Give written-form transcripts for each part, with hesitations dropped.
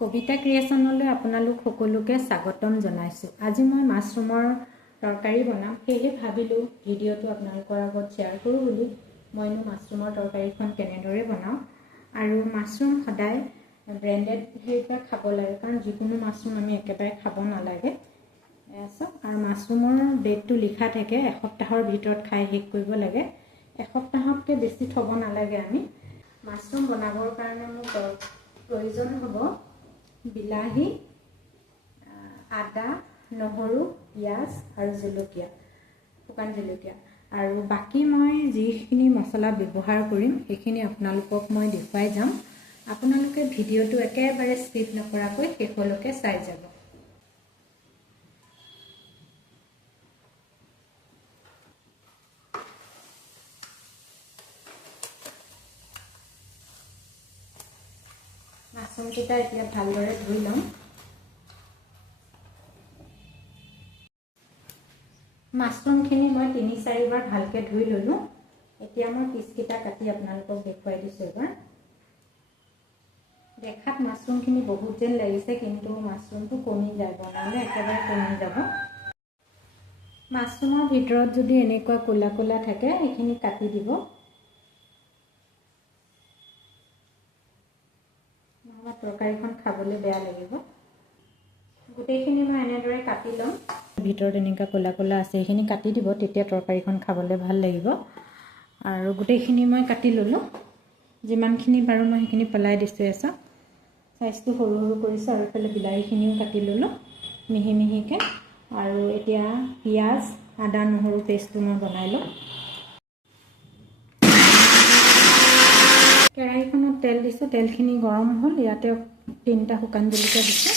কবিতা ক্ৰিয়েশ্যনলৈ আপোনালোক সকলোকে স্বাগতম জনাইছোঁ। আজি মই মাছৰুমৰ তৰকাৰী বনাম, সেয়ে ভাবিলোঁ ভিডিঅ'টো আপোনালোকৰ আগত শ্বেয়াৰ কৰোঁ বুলি। মইনো মাছৰুমৰ তৰকাৰীখন কেনেদৰে বনাওঁ। আৰু মাছৰুম সদায় ব্ৰেণ্ডেড হেৰিৰ পৰা খাব লাগে, কাৰণ যিকোনো মাছৰুম আমি একেবাৰে খাব নালাগে। আৰু মাছৰুমৰ ডেটটো লিখা থাকে, এসপ্তাহৰ ভিতৰত খাই শেষ কৰিব লাগে। এসপ্তাহতকৈ বেছি থ'ব নালাগে আমি। মাছৰুম বনাবৰ কাৰণে মোৰ প্ৰয়োজন হ'ব বিলাহী, আদা, নহৰু, পিঁয়াজ আৰু জলকীয়া, শুকান জলকীয়া। আৰু বাকী মই যিখিনি মছলা ব্যৱহাৰ কৰিম সেইখিনি আপোনালোকক মই দেখুৱাই যাম। আপোনালোকে ভিডিঅ'টো একেবাৰে স্কিপ নকৰাকৈ শেষলৈকে চাই যাব। মাছৰুমকেইটা এতিয়া ভালদৰে ধুই ল'ম। মাছৰুমখিনি মই ৩-৪ বাৰ ভালকৈ ধুই ল'লোঁ। এতিয়া মই পিচকেইটা কাটি আপোনালোকক দেখুৱাই দিছোঁ এবাৰ। দেখাত মাছৰুমখিনি বহুত যেন লাগিছে, কিন্তু মাছৰুমটো কমি যায়, বনালে একেবাৰে কমি যাব। মাছৰুমৰ ভিতৰত যদি এনেকুৱা ক'লা ক'লা থাকে সেইখিনি কাটি দিব, নহ'লে তৰকাৰীখন খাবলৈ বেয়া লাগিব। গোটেইখিনি মই এনেদৰে কাটি ল'ম। ভিতৰত এনেকুৱা ক'লা ক'লা আছে সেইখিনি কাটি দিব, তেতিয়া তৰকাৰীখন খাবলৈ ভাল লাগিব। আৰু গোটেইখিনি মই কাটি ল'লোঁ। যিমানখিনি পাৰোঁ মই সেইখিনি পেলাই দিছোঁ। চাইজটো সৰু সৰু কৰিছোঁ। আৰু এইফালে বিলাহীখিনিও কাটি ল'লোঁ মিহি মিহিকৈ। আৰু এতিয়া পিঁয়াজ, আদা, নহৰু পেষ্টটো মই বনাই লওঁ। কেৰাহীখনত তেল দিছোঁ, তেলখিনি গৰম হ'ল। ইয়াতে 3টা শুকান জলকীয়া দিছোঁ।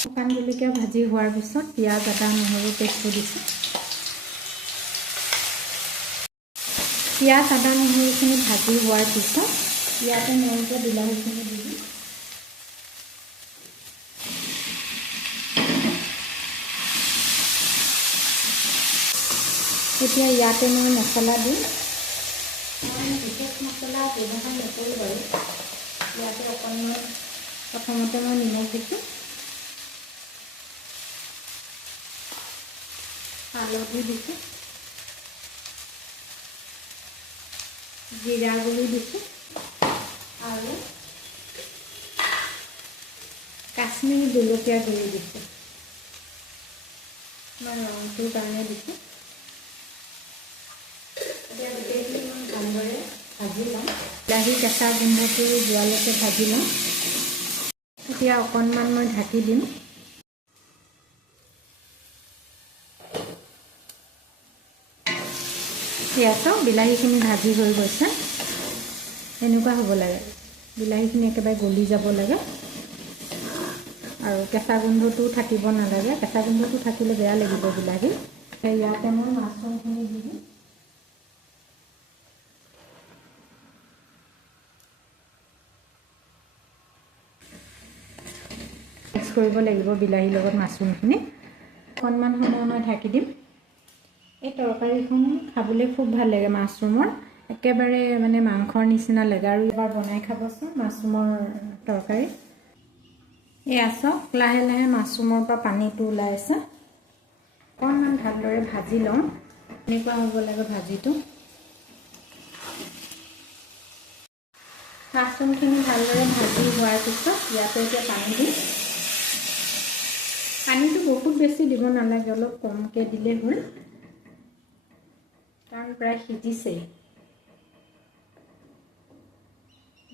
শুকান জলকীয়া ভাজি হোৱাৰ পিছত পিঁয়াজ, আদা, নহৰু পেষ্টটো দিছোঁ। পিঁয়াজ, আদা, নহৰুখিনি ভাজি হোৱাৰ পিছত ইয়াতে মই বিলাহীখিনি দি দিম। এতিয়া ইয়াতে মই মছলা দিম। মই বিশেষ মছলা ব্যৱহাৰ নকৰোঁ বাৰু। ইয়াতে অকণমান প্ৰথমতে মই নিমখ দিছোঁ, হালধি দিছোঁ, জিৰা গুড়ি দিছোঁ আৰু কাশ্মীৰী জলকীয়া গুড়ি দিছোঁ। মই ৰংটোৰ কাৰণে দিছোঁ। এতিয়া গোটেইখিনি মই ভালদৰে ভাজি লওঁ। বিলাহী কেঁচা গোন্ধটো যোৱালৈকে ভাজি লওঁ। এতিয়া অকণমান মই ঢাকি দিম। ইয়াতো বিলাহীখিনি ভাজি হৈ গৈছে। এনেকুৱা হ'ব লাগে, বিলাহীখিনি একেবাৰে গলি যাব লাগে। আৰু কেঁচা গোন্ধটো থাকিব নালাগে। কেঁচা গোন্ধটো থাকিলে বেয়া লাগিব বিলাহী। ইয়াতে মই মাছৰুমখিনি দি দিম। মিক্স কৰিব লাগিব বিলাহীৰ লগত মাছৰুমখিনি। অকণমান সময় মই ঢাকি দিম। এই তৰকাৰীখন খাবলৈ খুব ভাল লাগে মাছৰুমৰ, একেবাৰে মানে মাংসৰ নিচিনা লাগে। আৰু এবাৰ বনাই খাবচোন মাছৰুমৰ তৰকাৰী। এয়া চাওক, লাহে লাহে মাছৰুমৰ পৰা পানীটো ওলাই আছে। অকণমান ভালদৰে ভাজি লওঁ। এনেকুৱা হ'ব লাগে ভাজিটো। মাছৰুমখিনি ভালদৰে ভাজি হোৱাৰ পিছত ইয়াতে এতিয়া পানী দিম। পানীটো বহুত বেছি দিব নালাগে, অলপ কমকৈ দিলেই হ'ল, কাৰণ প্ৰায় সিজিছেই।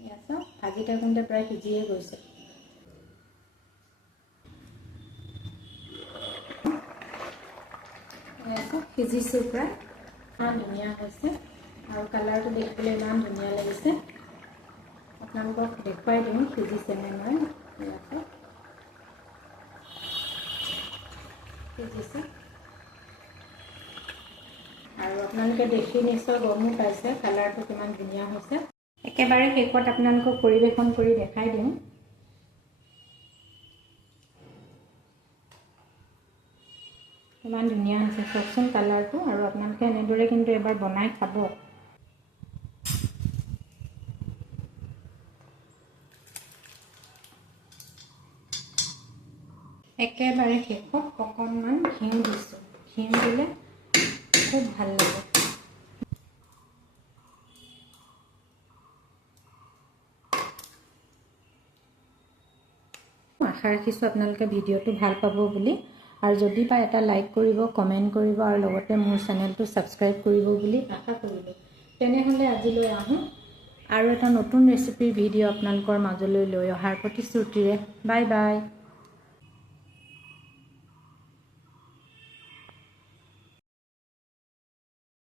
ইয়াত চাওক, ভাজি থাকোঁতে প্ৰায় সিজিয়ে গৈছে। সিজিছে প্ৰায়, ইমান ধুনীয়া হৈছে। আৰু কালাৰটো দেখিবলৈ ইমান ধুনীয়া লাগিছে। আপোনালোকক দেখুৱাই দিওঁ সিজিছে নে নাই। সিজিছে। আৰু আপোনালোকে দেখি নিশ্চয় গমো পাইছে কালাৰটো কিমান ধুনীয়া হৈছে। একেবাৰে শেষত আপোনালোকক পৰিৱেশন কৰি দেখাই দিওঁ। ইমান ধুনীয়া হৈছে চাওকচোন কালাৰটো। আৰু আপোনালোকে এনেদৰে কিন্তু এবাৰ বনাই খাব। একেবাৰে শেষত অকণমান ঘিউ দিছোঁ। ঘিউ দিলে খুব ভাল লাগে। আশা ৰাখিছোঁ আপোনালোকে ভিডিঅ'টো ভাল পাব বুলি, আৰু যদি বা এটা লাইক কৰিব, কমেণ্ট কৰিব আৰু লগতে মোৰ চেনেলটো ছাবস্ক্ৰাইব কৰিব বুলি আশা কৰিলোঁ। তেনেহ'লে আজিলৈ আহোঁ আৰু এটা নতুন ৰেচিপিৰ ভিডিঅ' আপোনালোকৰ মাজলৈ লৈ অহাৰ প্ৰতিশ্ৰুতিৰে। Bye bye.